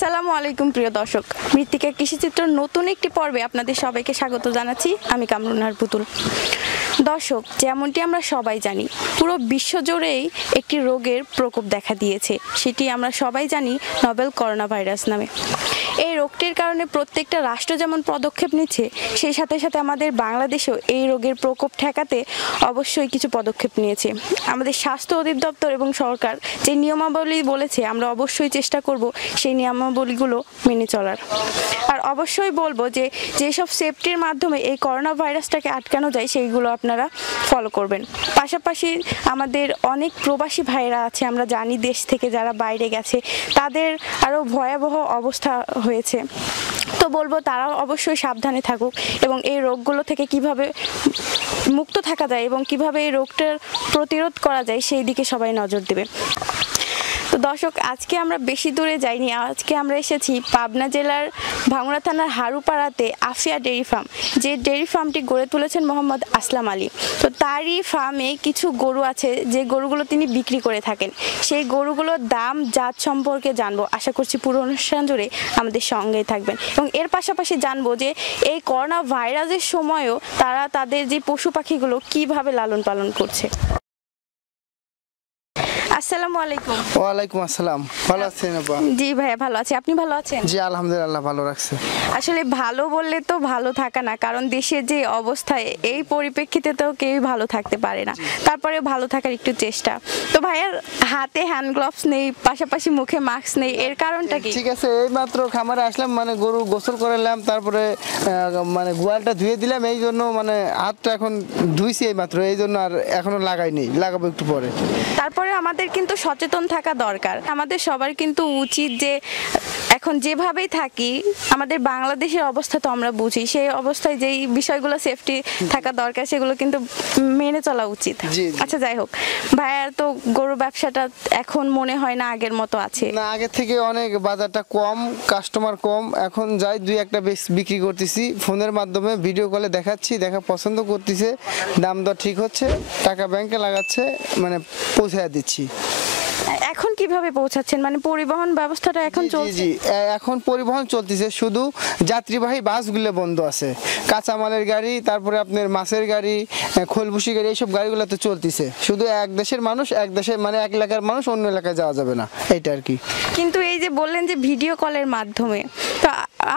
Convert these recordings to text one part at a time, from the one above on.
আসসালামু আলাইকুম প্রিয় দর্শক, মৃত্তিকা কৃষিচিত্র নতুন একটি পর্বে আপনাদের সবাইকে স্বাগত জানাচ্ছি। আমি কামরুনার পুতুল। দর্শক, যেমনটি আমরা সবাই জানি, পুরো বিশ্বজুড়েই একটি রোগের প্রকোপ দেখা দিয়েছে। সেটি আমরা সবাই জানি নভেল করোনা ভাইরাস নামে। এই রোগটির কারণে প্রত্যেকটা রাষ্ট্র যেমন পদক্ষেপ নিচ্ছে, সেই সাথে সাথে আমাদের বাংলাদেশেও এই রোগের প্রকোপ ঠেকাতে অবশ্যই কিছু পদক্ষেপ নিয়েছে। আমাদের স্বাস্থ্য অধিদপ্তর এবং সরকার যে নিয়মাবলী বলেছে, আমরা অবশ্যই চেষ্টা করব সেই নিয়মাবলীগুলো মেনে চলার। আর অবশ্যই বলবো যে যেসব সেফটির মাধ্যমে এই করোনা ভাইরাসটাকে আটকানো যায়, সেইগুলো আপনারা ফলো করবেন। পাশাপাশি আমাদের অনেক প্রবাসী ভাইরা আছে, আমরা জানি দেশ থেকে যারা বাইরে গেছে, তাদের আরও ভয়াবহ অবস্থা হয়েছে। তো বলবো তারাও অবশ্যই সাবধানে থাকুক এবং এই রোগগুলো থেকে কিভাবে মুক্ত থাকা যায় এবং কিভাবে এই রোগটার প্রতিরোধ করা যায় সেই দিকে সবাই নজর দেবে। তো দর্শক, আজকে আমরা বেশি দূরে যাইনি। আজকে আমরা এসেছি পাবনা জেলার ভাঙড়া থানার হারুপাড়াতে আফিয়া ডেইরি ফার্ম, যে ডেইরি ফার্মটি গড়ে তুলেছেন মোহাম্মদ আসলাম আলী। তো তারই ফার্মে কিছু গরু আছে, যে গরুগুলো তিনি বিক্রি করে থাকেন। সেই গরুগুলোর দাম, জাত সম্পর্কে জানবো। আশা করছি পুরো অনুষ্ঠান জুড়ে আমাদের সঙ্গেই থাকবেন এবং এর পাশাপাশি জানবো যে এই করোনা ভাইরাসের সময়ও তারা তাদের যে পশু পাখিগুলো কিভাবে লালন পালন করছে। আসসালামু আলাইকুম। ওয়ালাইকুম আসসালাম। ভালো আছেন আপা? জি ভাইয়া, ভালো আছি। আপনি ভালো আছেন? জি আলহামদুলিল্লাহ, ভালো রাখছে। আসলে ভালো বললে তো ভালো থাকা না, কারণ দেশের যে অবস্থায় এই পরিপ্রেক্ষিতে তো কেউই ভালো থাকতে পারে না। তারপরে ভালো থাকার একটু চেষ্টা। তো ভাইয়ার হাতে হ্যান্ড গ্লাভস নেই, পাশাপাশি মুখে মাস্ক নেই, এর কারণটা কি? ঠিক আছে, এই মাত্র খামারে আসলাম, মানে গরু গোসল করালাম, তারপরে মানে গোয়ালটা ধুয়ে দিলাম, এই জন্য মানে হাতটা এখন ধুইছি এই মাত্র, এই জন্য আর এখনো লাগাইনি, লাগাবো একটু পরে। তারপরে আমাদের কিন্তু সচেতন থাকা দরকার। আমাদের সবার কিন্তু উচিত যে এখন যেভাবেই থাকি, আমাদের বাংলাদেশের অবস্থা তো আমরা বুঝি, সেই অবস্থায় যেই বিষয়গুলো সেফটি থাকা দরকার সেগুলো কিন্তু মেনে চলা উচিত। আচ্ছা, যাই হোক, ভাইয়ার তো গরু ব্যবসাটা এখন মনে হয় না আগের মতো আছে। না, আগের থেকে অনেক বাজারটা কম, কাস্টমার কম। এখন যাই দুই একটা বেশ বিক্রি করতেছি, ফোনের মাধ্যমে ভিডিও কলে দেখাচ্ছি, দেখা পছন্দ করতেছে, দাম দর ঠিক হচ্ছে, টাকা ব্যাংকে লাগাচ্ছে, মানে পৌঁছায় দিচ্ছি। এখন কিভাবে পৌঁছাচ্ছেন, মানে পরিবহন ব্যবস্থাটা এখন চলছে? জি, এখন পরিবহন চলতেছে, শুধু যাত্রীবাহী বাসগুলো বন্ধ আছে। কাঁচামালের গাড়ি, তারপরে আপনার মাছের গাড়ি, খোলবুসি গাড়ি, এইসব গাড়িগুলো তো চলতেছে। শুধু এক দেশের মানুষ, এক দেশে মানে এক এলাকার মানুষ অন্য এলাকায় যাওয়া যাবে না, এইটা আর কি। কিন্তু এই যে বললেন যে ভিডিও কলের মাধ্যমে, তো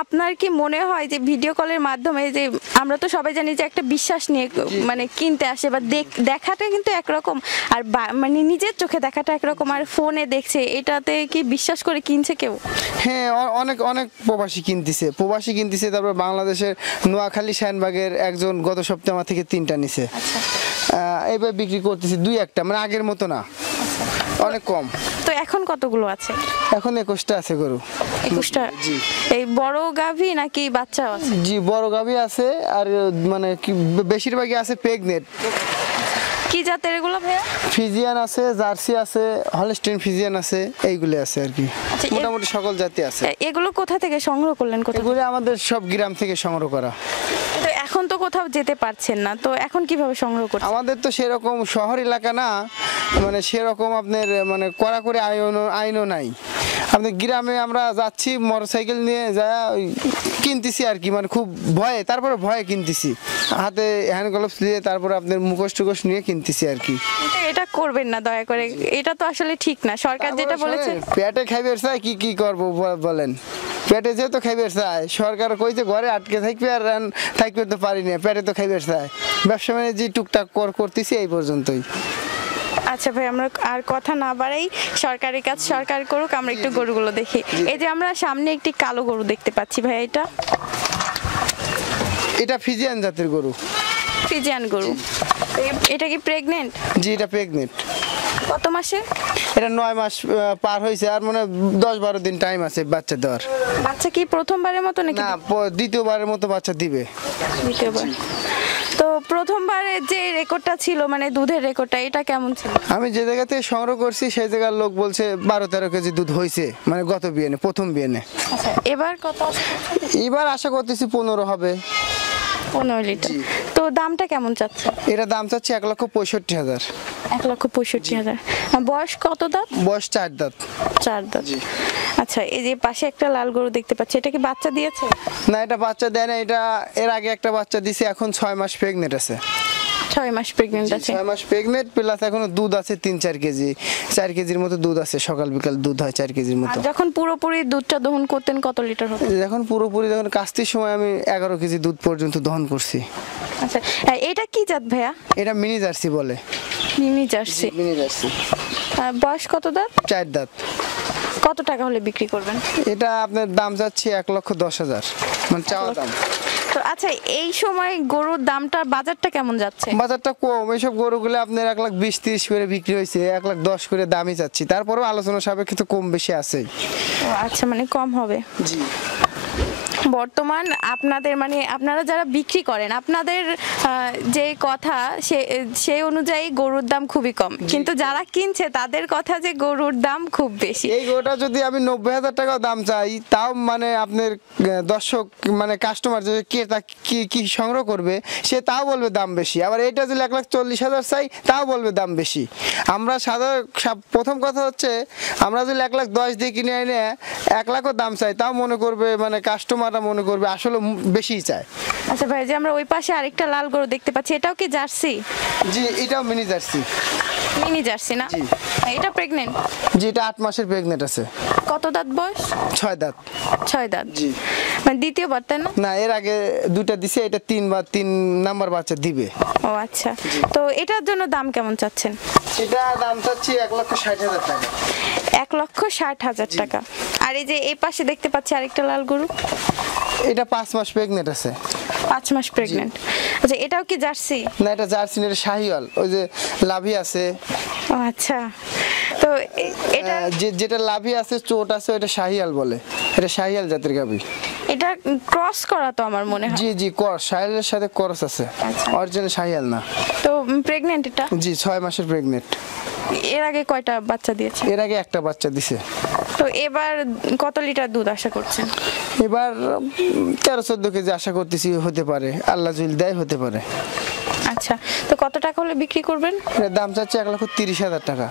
আপনার কি মনে হয় যে ভিডিও কলের মাধ্যমে, যে আমরা তো সবাই জানি যে একটা বিশ্বাস নিয়ে মানে কিনতে আসে বা দেখাটা কিন্তু একরকম, আর মানে নিজের চোখে দেখাটা একরকম, আর ফোনে দেখছে, এটাতে কি বিশ্বাস করে কিনছে কেউ? হ্যাঁ, অনেক অনেক প্রবাসী কিনতেছে। তারপর বাংলাদেশের নোয়াখালী শাহবাগের একজন গত সপ্তাহে আমার থেকে 3টা নিছে। এইবার বিক্রি করতেছি 2-1টা, মানে আগের মতো না, অনেক কম। তো এখন কতগুলো আছে? এখন 21টা আছে গরু। 21টা? জি। এই বড় গাভী নাকি বাচ্চা আছে? জি, বড় গাভী আছে, আর মানে বেশিরভাগই আছে প্রেগনেন্ট। কি জাতের এগুলো ভাইয়া? ফিজিয়ান আছে, জার্সি আছে, হলস্টেইন ফিজিয়ান আছে, এইগুলো আছে আর কি। মোটামুটি সকল জাতি আছে। এগুলো কোথা থেকে সংগ্রহ করলেন? এগুলো আমাদের সব গ্রাম থেকে সংগ্রহ করা। তো এখন তো কোথাও যেতে পারছেন না, তো এখন কিভাবে সংগ্রহ করছেন? আমাদের তো সেরকম শহর এলাকা না, মানে সেরকম আপনার মানে কড়াকড়ি আইনও নাই। আপনার গ্রামে আমরা যাচ্ছি মোটরসাইকেল নিয়ে যা কিনতেছি আর কি, মানে খুব ভয়ে, তারপরে ভয়ে কিনতেছি, হাতে হ্যান্ড গ্লাভস দিয়ে, তারপরে আপনার মুখোশ টুকোশ নিয়ে কিনতেছি আর কি। এটা করবেন না দয়া করে, এটা তো আসলে ঠিক না। সরকার যেটা বলেছে, পেটে খাইবে চাই, কি করবো বলেন, পেটে যেহেতু খাইবে চাই, সরকার কইছে ঘরে আটকে থাকবে, আর থাকবে তো পারি না, পেটে তো খাইবে চাই। ব্যবসা মানে যে টুকটাক করতেছি, এই পর্যন্তই। আচ্ছা ভাই, আমরা আর কথা না বাড়াই, সরকারের কাজ সরকার করুক, আমরা একটু গরুগুলো দেখি। এই যে আমরা সামনে একটি কালো গরু দেখতে পাচ্ছি ভাই, এটা ফিজিয়ান জাতের গরু। ফিজিয়ান গরু? এটা কি প্রেগনেন্ট? জি, এটা প্রেগনেন্ট। কত মাসে? এটা 9 মাস পার হয়েছে, আর মানে 10-12 দিন টাইম আছে বাচ্চা দেওয়ার। বাচ্চা কি প্রথমবারের মতো নাকি? না, দ্বিতীয়বারের মতো বাচ্চা দিবে। দ্বিতীয়বার? তো প্রথমবারে যে রেকর্ডটা ছিল, মানে দুধের রেকর্ডটা, এটা কেমন ছিল? আমি যে জায়গা থেকে সংগ্রহ করছি সেই জায়গার লোক বলছে 12-13 কেজি দুধ হয়েছে, মানে গত বিয়ানে, প্রথম বিয়ানে। এবার কত? এবার আশা করতেছি 15 হবে। 15 লিটার। তো দামটা কেমন চাচ্ছে? এটা দাম চাচ্ছি 1,65,000। 1,65,000। বয়স কত দাঁত? বয়স 4 দাঁত। 4 দাঁত। আচ্ছা, এই যে পাশে একটা লাল গরু দেখতে পাচ্ছি, এটা কি বাচ্চা দিয়েছে? না, এটা বাচ্চা দেয় না। এটা এর আগে একটা বাচ্চা দিছে, এখন 6 মাস প্রেগনেন্ট আছে। 6 মাস প্রেগন্যান্ট আছে। 6 মাস প্রেগনেন্ট, প্লাস এখনো দুধ আছে 3-4 কেজি। 4 কেজির মতো দুধ আছে, সকাল বিকাল দুধ হয় 4 কেজির মতো। আর যখন পুরোপুরি দুধটা দহন করতেন কত লিটার হতো? যখন পুরোপুরি যখন কাস্তির সময় আমি 11 কেজি দুধ পর্যন্ত দহন করছি। আচ্ছা, এটা কি জাত ভাইয়া? এটা মিনি জার্সি বলে। Mini jersey. Mini jersey. বয়স কত দাঁত? 4 দাঁত। কত টাকা হলে বিক্রি করবেন? এটা আপনার দাম যাচ্ছে 1,10,000, মানে চাওয়া দাম। তো আচ্ছা, এই সময় গরুর দামটা বাজারটা কেমন যাচ্ছে? বাজারটা কম, এইসব গরুগুলো আপনার 1,20,30 করে বিক্রি হয়েছে, 1,10,000 করে দামই চাচ্ছি। তারপরেও আলোচনা সাপেক্ষে তো কম বেশি আছেই। আচ্ছা, মানে কম হবে। জি। বর্তমান আপনাদের মানে আপনারা যারা বিক্রি করেন, আপনাদের যে কথা সেই অনুযায়ী গরুর দাম খুবই কম, কিন্তু যারা কিনছে তাদের কথা যে গরুর দাম খুব বেশি। এই গরুটা যদি আমি 90,000 টাকা দাম চাই, তাও মানে আপনার দর্শক মানে কাস্টমার যে ক্রেতা কি সংগ্রহ করবে, সে তাও বলবে দাম বেশি। আবার এটা যদি 1,40,000 চাই, তাও বলবে দাম বেশি। আমরা প্রথম কথা হচ্ছে, আমরা যদি 1,10,000 দিয়ে কিনে এনে 1,00,000 দাম চাই, তাও মনে করবে মানে কাস্টমার মনে করবে আসলে বেশি চায়। আচ্ছা ভাই, যে আমরা ওই পাশে আরেকটা লাল গরু দেখতে পাচ্ছি, এটাও কি জার্সি? জি, এটাও মিনি জার্সি। মিনি জার্সি না? এটা প্রেগন্যান্ট? জি, এটা 8 মাসের প্রেগন্যান্ট আছে। কত দাঁত বয়স? 6 দাঁত। 6 দাঁত। জি। মানে দ্বিতীয়বার, তাই না? না, এর আগে 2টা দিছে, এটা 3 নাম্বার বাচ্চা দিবে। ও আচ্ছা, তো এটার জন্য দাম কেমন চাচ্ছেন? এটা দাম চাচ্ছি 1,60,000 টাকা। 1,60,000 টাকা। আর এই যে এই পাশে দেখতে পাচ্ছি আরেকটা লাল গরু, এটা 5 মাস প্রেগনেন্ট আছে। 5 মাস প্রেগন্যান্ট। আচ্ছা, এটাও কি জার্সি? না, এটা জার্সি না, এটা শাহিওয়াল। ওই যে লাভি আছে। ও আচ্ছা, তো এটা যেটা লাভি আছে, চোট আছে, এটা শাহিয়াল বলে। এটা শাহিয়াল জাতের গাভী। এটা ক্রস করা তো আমার মনে হয়। জি জি, শাহিয়ালের সাথে করস আছে, আচ্ছা। অরিজিনাল শাহিয়াল না। তো প্রেগন্যান্ট এটা? জি, 6 মাসের প্রেগনেন্ট। এর আগে কয়টা বাচ্চা দিয়েছে? এর আগে একটা বাচ্চা দিছে। তো এবার কত লিটার দুধ আশা করছেন? এবার 13-14 কেজি আশা করতেছি, হতে পারে, আল্লাহ যদি দেয় হতে পারে। আচ্ছা, তো কত টাকা হলে বিক্রি করবেন? এর দাম চাচ্ছে 1,30,000 টাকা।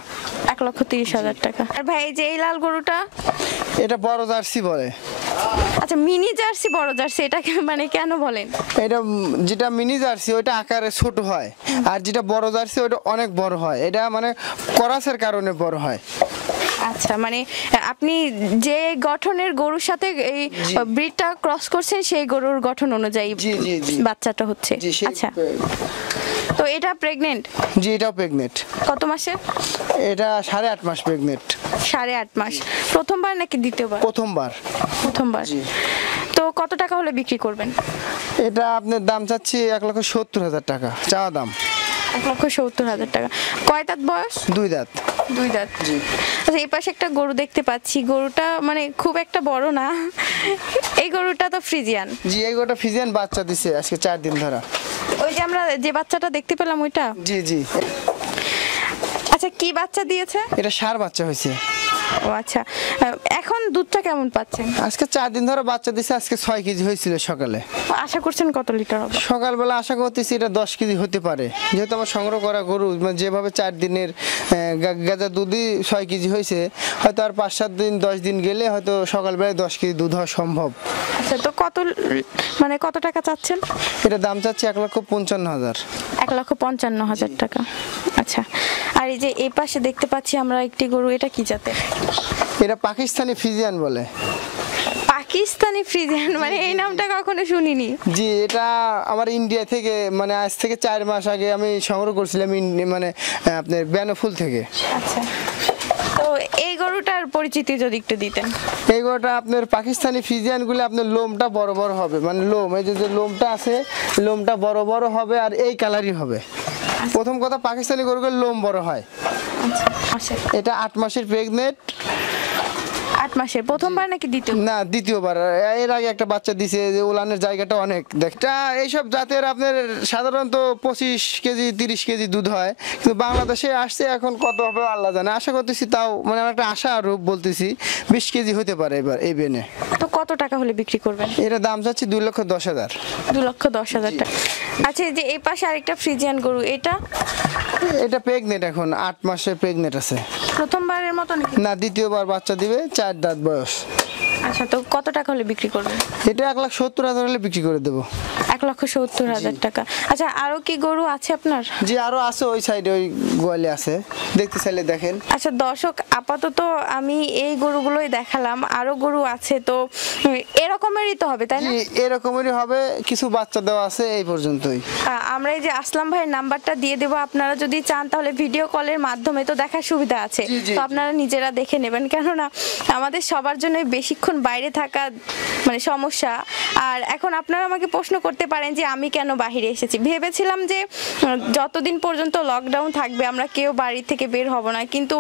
1,30,000 টাকা। আর ভাই, এই যে এই লাল গরুটা? এটা বড় জার্সি বলে। আচ্ছা, মিনি জার্সি বড় জার্সি, এটাকে মানে কেন বলেন? এটা যেটা মিনি জার্সি ওইটা আকারে ছোট হয়, আর যেটা বড় জার্সি ওইটা অনেক বড় হয়। এটা মানে করাসের কারণে বড় হয়। আচ্ছা, মানে আপনি যে গঠনের গরুর সাথে এই ব্রিডটা ক্রস করছেন, সেই গরুর গঠন অনুযায়ী বাচ্চাটা হচ্ছে। আচ্ছা, তো এটা প্রেগনেন্ট? জি, এটাও প্রেগনেন্ট। কত মাসে? এটা 8.5 মাস প্রেগনেন্ট। 8.5 মাস। প্রথমবার নাকি দ্বিতীয়বার? প্রথমবার। প্রথমবার। তো কত টাকা হলে বিক্রি করবেন? এটা আপনার দাম চাচ্ছি 1,70,000 টাকা, চাওয়া দাম। 1,70,000 টাকা। কয় দাঁত বয়স? 2 দাঁত। 2 দাঁত। জি। আচ্ছা, এই পাশে একটা গরু দেখতে পাচ্ছি, গরুটা মানে খুব একটা বড় না। এই গরুটা তো ফ্রিজিয়ান? জি, এই গোটা ফিজিয়ান বাচ্চা দিছে আজকে 4 দিন ধরে। ওই যে আমরা যে বাচ্চাটা দেখতে পেলাম ওইটা? জি জি। আচ্ছা, কি বাচ্চা দিয়েছে? এটা ষাঁড় বাচ্চা হয়েছে। ও আচ্ছা, এখন দুধটা কেমন পাচ্ছেন? আজকে 4 দিন ধরে বাচ্চা দিছে, আজকে 6 কেজি হয়েছিল সকালে। আশা করছেন কত লিটার হবে? সকালবেলা আশা করতেছি এটা 10 কেজি হতে পারে, যেহেতু আমার সংগ্রহ করা গরু, মানে যেভাবে 4 দিনের গাজা দুধই 6 কেজি হয়েছে, হয়তো আর 5-7 দিন 10 দিন গেলে হয়তো সকালবেলায় 10 কেজি দুধ হওয়া সম্ভব। আচ্ছা, তো কত টাকা চাচ্ছেন? এটা দাম চাচ্ছি 1,55,000। 1,55,000 টাকা। আচ্ছা, আর এই যে এই পাশে দেখতে পাচ্ছি আমরা একটি গরু, এটা কি জাতের? এটা পাকিস্তানি ফিজিয়ান বলে। পাকিস্তানি ফ্রিজিয়ান? মানে এই নামটা কখনো শুনিনি। জি, এটা আমার ইন্ডিয়া থেকে, মানে আজ থেকে 4 মাস আগে আমি সংগ্রহ করছিলাম, মানে আপনার বেনাফুল থেকে। আচ্ছা, তো এই গরুটার পরিচিতি যদি একটু দিতেন। এই গরুটা আপনার পাকিস্তানি ফিজিয়ানগুলো আপনার লোমটা বড় বড় হবে, মানে লোম, এই যে লোমটা আছে, লোমটা বড় বড় হবে, আর এই কালারই হবে। প্রথম কথা, পাকিস্তানি গরুগুলোর লোম বড় হয়। আচ্ছা, এটা 8 মাসের প্রেগনেন্ট। 8 মাসের? প্রথমবার নাকি দ্বিতীয়? না, দ্বিতীয়বার। এর আগে একটা বাচ্চা দিছে, যে উলানের জায়গাটা অনেক দেখটা। এইসব জাতের আপনার সাধারণত 25 কেজি 30 কেজি দুধ হয়, কিন্তু বাংলাদেশে আসছে এখন কত হবে আল্লাহ জানে। আশা করতেছি, তাও মানে আমার একটা আশা আরো বলতেছি 20 কেজি হতে পারে এবার এই বেনে। তো কত টাকা হলে বিক্রি করবেন? এটা দাম যাচ্ছে 2,10,000। 2,10,000 টাকা। আচ্ছা, এই যে এই পাশে আরেকটা ফ্রিজিয়ান গরু, এটা এটা প্রেগনেন্ট, এখন 8 মাসের প্রেগনেন্ট আছে। প্রথমবারের মতো নাকি? না, দ্বিতীয়বার বাচ্চা দিবে, 4 দাঁত বয়স। আচ্ছা, তো কত টাকা হলে বিক্রি করবেন? এটা 1,70,000 হলে বিক্রি করে দেবো। 1,70,000 টাকা। আচ্ছা, আরো কি গরু আছে আপনার? জি, আরো আছে ওই সাইডে, ওই গোয়ালে আছে, দেখতে চাইলে দেখেন। আচ্ছা দর্শক, আপাতত আমি এই গরুগুলোই দেখালাম, আরো গরু আছে, তো এরকমেরই তো হবে তাই না? জি, এরকমই হবে, কিছু বাচ্চা দেওয়া আছে, এই পর্যন্তই। আমরা এই যে আসলাম ভাইয়ের নাম্বারটা দিয়ে দেবো, আপনারা যদি চান তাহলে ভিডিও কলের মাধ্যমে তো দেখার সুবিধা আছে, জি, জি, তো আপনারা নিজেরা দেখে নেবেন, কেননা আমাদের সবার জন্য বেশিক্ষণ বাইরে থাকা মানে সমস্যা। আর এখন আপনারা আমাকে প্রশ্ন করতে পারেন যে আমি কেন বাইরে এসেছি। ভেবেছিলাম যে যতদিন পর্যন্ত লকডাউন থাকবে আমরা কেউ বাড়ি থেকে বের হব না, কিন্তু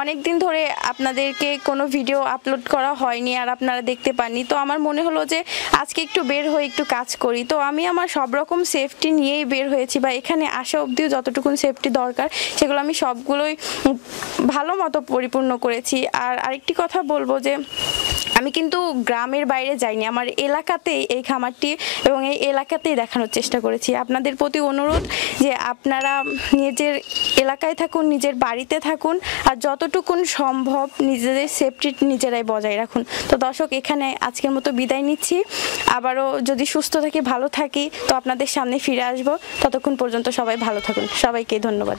অনেক দিন ধরে আপনাদেরকে কোনো ভিডিও আপলোড করা হয়নি আর আপনারা দেখতে পাননি, তো আমার মনে হলো যে আজকে একটু বের হয়ে একটু কাজ করি। তো আমি আমার সব রকম সেফটি নিয়েই বের হয়েছি, বা এখানে আসা অবধিও যতটুকু সেফটি দরকার সেগুলো আমি সবগুলোই ভালো মতো পরিপূর্ণ করেছি। আর আরেকটি কথা বলবো যে আমি কিন্তু গ্রামের বাইরে যাইনি, আমার এলাকাতেই এই খামারটি এবং এই এলাকাতেই দেখানোর চেষ্টা করেছি। আপনাদের প্রতি অনুরোধ যে আপনারা নিজের এলাকায় থাকুন, নিজের বাড়িতে থাকুন, আর যতটুকুন সম্ভব নিজেদের সেফটি নিজেরাই বজায় রাখুন। তো দর্শক, এখানে আজকের মতো বিদায় নিচ্ছি, আবারও যদি সুস্থ থাকি ভালো থাকি তো আপনাদের সামনে ফিরে আসবো। ততক্ষণ পর্যন্ত সবাই ভালো থাকুন, সবাইকে ধন্যবাদ।